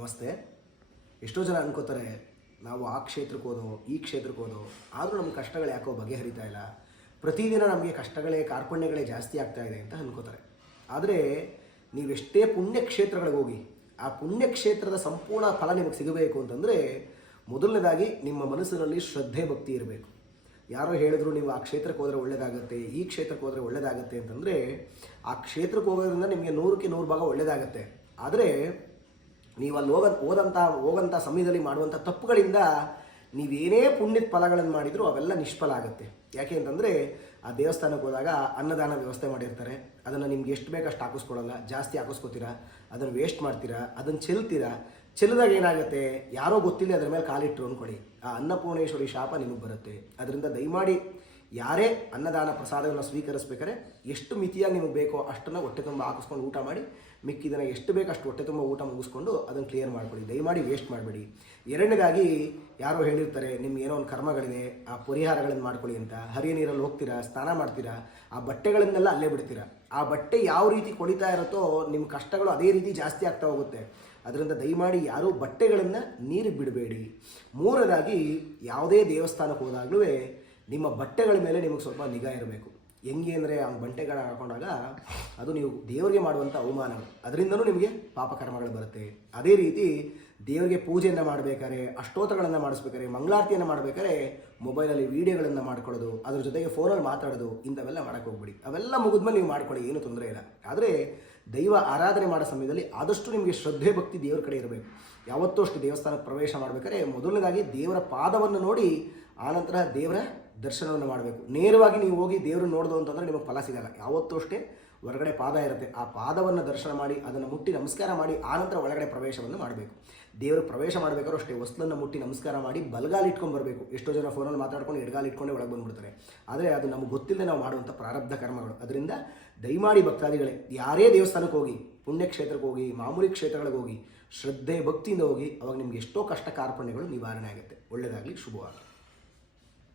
ನಮಸ್ತೆ. ಎಷ್ಟೋ ಜನ ಅನ್ಕೋತಾರೆ ನಾವು ಆ ಕ್ಷೇತ್ರಕ್ಕೆ ಹೋದೋ ಈ ಕ್ಷೇತ್ರಕ್ಕೆ ಹೋದೋ ಆದರೂ ನಮ್ಮ ಕಷ್ಟಗಳು ಯಾಕೋ ಬಗೆಹರಿತಾ ಇಲ್ಲ, ಪ್ರತಿದಿನ ನಮಗೆ ಕಷ್ಟಗಳೇ ಕಾರ್ಪಣ್ಯಗಳೇ ಜಾಸ್ತಿ ಆಗ್ತಾ ಇದೆ ಅಂತ ಅನ್ಕೋತಾರೆ. ಆದರೆ ನೀವೆಷ್ಟೇ ಪುಣ್ಯಕ್ಷೇತ್ರಗಳಿಗೆ ಹೋಗಿ ಆ ಪುಣ್ಯಕ್ಷೇತ್ರದ ಸಂಪೂರ್ಣ ಫಲ ನಿಮಗೆ ಸಿಗಬೇಕು ಅಂತಂದರೆ ಮೊದಲನೇದಾಗಿ ನಿಮ್ಮ ಮನಸ್ಸಿನಲ್ಲಿ ಶ್ರದ್ಧೆ ಭಕ್ತಿ ಇರಬೇಕು. ಯಾರೋ ಹೇಳಿದ್ರು ನೀವು ಆ ಕ್ಷೇತ್ರಕ್ಕೆ ಹೋದರೆ ಒಳ್ಳೆಯದಾಗತ್ತೆ, ಈ ಕ್ಷೇತ್ರಕ್ಕೆ ಹೋದರೆ ಒಳ್ಳೆಯದಾಗತ್ತೆ ಅಂತಂದರೆ ಆ ಕ್ಷೇತ್ರಕ್ಕೆ ಹೋಗೋದ್ರಿಂದ ನಿಮಗೆ 100ಕ್ಕೆ 100 ಭಾಗ ಒಳ್ಳೆಯದಾಗತ್ತೆ. ಆದರೆ ನೀವು ಅಲ್ಲಿ ಹೋಗಂಥ ಸಮಯದಲ್ಲಿ ಮಾಡುವಂಥ ತಪ್ಪುಗಳಿಂದ ನೀವೇನೇ ಪುಣ್ಯದ ಫಲಗಳನ್ನು ಮಾಡಿದರೂ ಅವೆಲ್ಲ ನಿಷ್ಫಲ ಆಗುತ್ತೆ. ಯಾಕೆ ಅಂತಂದರೆ ಆ ದೇವಸ್ಥಾನಕ್ಕೆ ಹೋದಾಗ ಅನ್ನದಾನ ವ್ಯವಸ್ಥೆ ಮಾಡಿರ್ತಾರೆ, ಅದನ್ನು ನಿಮ್ಗೆ ಎಷ್ಟು ಬೇಕು ಅಷ್ಟು ಹಾಕಿಸ್ಕೊಡಲ್ಲ, ಜಾಸ್ತಿ ಹಾಕಿಸ್ಕೊತೀರಾ, ಅದನ್ನು ವೇಸ್ಟ್ ಮಾಡ್ತೀರಾ, ಅದನ್ನು ಚೆಲ್ಲಿದಾಗ ಏನಾಗುತ್ತೆ, ಯಾರೋ ಗೊತ್ತಿಲ್ಲ ಅದ್ರ ಮೇಲೆ ಕಾಲಿಟ್ಟರು ಅಂದ್ಕೊಳ್ಳಿ, ಆ ಅನ್ನಪೂರ್ಣೇಶ್ವರಿ ಶಾಪ ನಿಮಗೆ ಬರುತ್ತೆ. ಅದರಿಂದ ದಯಮಾಡಿ ಯಾರೇ ಅನ್ನದಾನ ಪ್ರಸಾದವನ್ನು ಸ್ವೀಕರಿಸ್ಬೇಕಾದ್ರೆ ಎಷ್ಟು ಮಿತಿಯಾಗಿ ನಿಮಗೆ ಬೇಕೋ ಅಷ್ಟನ್ನು ಹೊಟ್ಟೆ ತುಂಬ ಹಾಕಿಸ್ಕೊಂಡು ಊಟ ಮಾಡಿ, ಮಿಕ್ಕಿದನ್ನು ಎಷ್ಟು ಬೇಕು ಅಷ್ಟು ಹೊಟ್ಟೆ ತುಂಬ ಊಟ ಮುಗಿಸ್ಕೊಂಡು ಅದನ್ನು ಕ್ಲಿಯರ್ ಮಾಡಿಕೊಡಿ. ದಯಮಾಡಿ ವೇಸ್ಟ್ ಮಾಡಬೇಡಿ. ಎರಡನೇದಾಗಿ ಯಾರೋ ಹೇಳಿರ್ತಾರೆ ನಿಮ್ಗೆ ಏನೋ ಒಂದು ಕರ್ಮಗಳಿದೆ, ಆ ಪರಿಹಾರಗಳನ್ನು ಮಾಡ್ಕೊಳ್ಳಿ ಅಂತ. ಹರಿಯ ನೀರಲ್ಲಿ ಹೋಗ್ತೀರಾ, ಸ್ನಾನ ಮಾಡ್ತೀರಾ, ಆ ಬಟ್ಟೆಗಳನ್ನೆಲ್ಲ ಅಲ್ಲೇ ಬಿಡ್ತೀರಾ. ಆ ಬಟ್ಟೆ ಯಾವ ರೀತಿ ಕೊಳಿತಾ ಇರುತ್ತೋ ನಿಮ್ಮ ಕಷ್ಟಗಳು ಅದೇ ರೀತಿ ಜಾಸ್ತಿ ಆಗ್ತಾ ಹೋಗುತ್ತೆ. ಅದರಿಂದ ದಯಮಾಡಿ ಯಾರೂ ಬಟ್ಟೆಗಳನ್ನು ನೀರಿಗೆ ಬಿಡಬೇಡಿ. ಮೂರನೇದಾಗಿ ಯಾವುದೇ ದೇವಸ್ಥಾನಕ್ಕೆ ಹೋದಾಗಲೂ ನಿಮ್ಮ ಬಟ್ಟೆಗಳ ಮೇಲೆ ನಿಮಗೆ ಸ್ವಲ್ಪ ನಿಗಾ ಇರಬೇಕು. ಹೆಂಗೆ ಅಂದರೆ ಆ ಬಟ್ಟೆಗಳನ್ನ ಹಾಕೊಂಡಾಗ ಅದು ನೀವು ದೇವರಿಗೆ ಮಾಡುವಂಥ ಅವಮಾನ, ಅದರಿಂದನೂ ನಿಮಗೆ ಪಾಪಕರ್ಮಗಳು ಬರುತ್ತೆ. ಅದೇ ರೀತಿ ದೇವರಿಗೆ ಪೂಜೆಯನ್ನು ಮಾಡಬೇಕಾದ್ರೆ, ಅಷ್ಟೋತ್ತರಗಳನ್ನು ಮಾಡಿಸ್ಬೇಕಾದ್ರೆ, ಮಂಗಳಾರತಿಯನ್ನು ಮಾಡಬೇಕಾದ್ರೆ ಮೊಬೈಲಲ್ಲಿ ವೀಡಿಯೋಗಳನ್ನು ಮಾಡ್ಕೊಳ್ಳೋದು, ಅದ್ರ ಜೊತೆಗೆ ಫೋನಲ್ಲಿ ಮಾತಾಡೋದು, ಇಂಥವೆಲ್ಲ ಮಾಡೋಕ್ಕೆ ಹೋಗ್ಬಿಡಿ. ಅವೆಲ್ಲ ಮುಗಿದ್ಮೇಲೆ ನೀವು ಮಾಡ್ಕೊಳ್ಳಿ, ಏನೂ ತೊಂದರೆ ಇಲ್ಲ. ಆದರೆ ದೈವ ಆರಾಧನೆ ಮಾಡೋ ಸಮಯದಲ್ಲಿ ಆದಷ್ಟು ನಿಮಗೆ ಶ್ರದ್ಧೆ ಭಕ್ತಿ ದೇವರ ಕಡೆ ಇರಬೇಕು. ಯಾವತ್ತೂ ಅಷ್ಟು ದೇವಸ್ಥಾನಕ್ಕೆ ಪ್ರವೇಶ ಮಾಡಬೇಕಾದ್ರೆ ಮೊದಲನೇದಾಗಿ ದೇವರ ಪಾದವನ್ನು ನೋಡಿ ಆನಂತರ ದೇವರ ದರ್ಶನವನ್ನು ಮಾಡಬೇಕು. ನೇರವಾಗಿ ನೀವು ಹೋಗಿ ದೇವ್ರನ್ನ ನೋಡೋದು ಅಂತಂದರೆ ನಿಮಗೆ ಫಲ ಸಿಗಲ್ಲ. ಯಾವತ್ತೂ ಅಷ್ಟೇ ಹೊರಗಡೆ ಪಾದ ಇರುತ್ತೆ, ಆ ಪಾದವನ್ನು ದರ್ಶನ ಮಾಡಿ ಅದನ್ನು ಮುಟ್ಟಿ ನಮಸ್ಕಾರ ಮಾಡಿ ಆನಂತರ ಒಳಗಡೆ ಪ್ರವೇಶವನ್ನು ಮಾಡಬೇಕು. ದೇವರು ಪ್ರವೇಶ ಮಾಡಬೇಕಾದ್ರೂ ಅಷ್ಟೇ ಹೊಸ್ಲನ್ನು ಮುಟ್ಟಿ ನಮಸ್ಕಾರ ಮಾಡಿ ಬಲಗಾಲು ಇಟ್ಕೊಂಡು ಬರಬೇಕು. ಎಷ್ಟೋ ಜನ ಫೋನಲ್ಲಿ ಮಾತಾಡ್ಕೊಂಡು ಎಡಗಾಲು ಇಟ್ಕೊಂಡೇ ಒಳಗೆ ಬಂದುಬಿಡ್ತಾರೆ. ಆದರೆ ಅದು ನಮಗೆ ಗೊತ್ತಿಲ್ಲದೆ ನಾವು ಮಾಡುವಂಥ ಪ್ರಾರಬ್ಧ ಕರ್ಮಗಳು. ಅದರಿಂದ ದಯಮಾಡಿ ಭಕ್ತಾದಿಗಳೇ ಯಾರೇ ದೇವಸ್ಥಾನಕ್ಕೆ ಹೋಗಿ, ಪುಣ್ಯಕ್ಷೇತ್ರಕ್ಕೆ ಹೋಗಿ, ಮಾಮೂಲಿ ಕ್ಷೇತ್ರಗಳಿಗೆ ಹೋಗಿ ಶ್ರದ್ಧೆ ಭಕ್ತಿಯಿಂದ ಹೋಗಿ, ಅವಾಗ ನಿಮ್ಗೆ ಎಷ್ಟೋ ಕಷ್ಟ ಕಾರ್ಪಣ್ಯಗಳು ನಿವಾರಣೆ ಆಗುತ್ತೆ. ಒಳ್ಳೆಯದಾಗಲಿ, ಶುಭವಾಗಿ.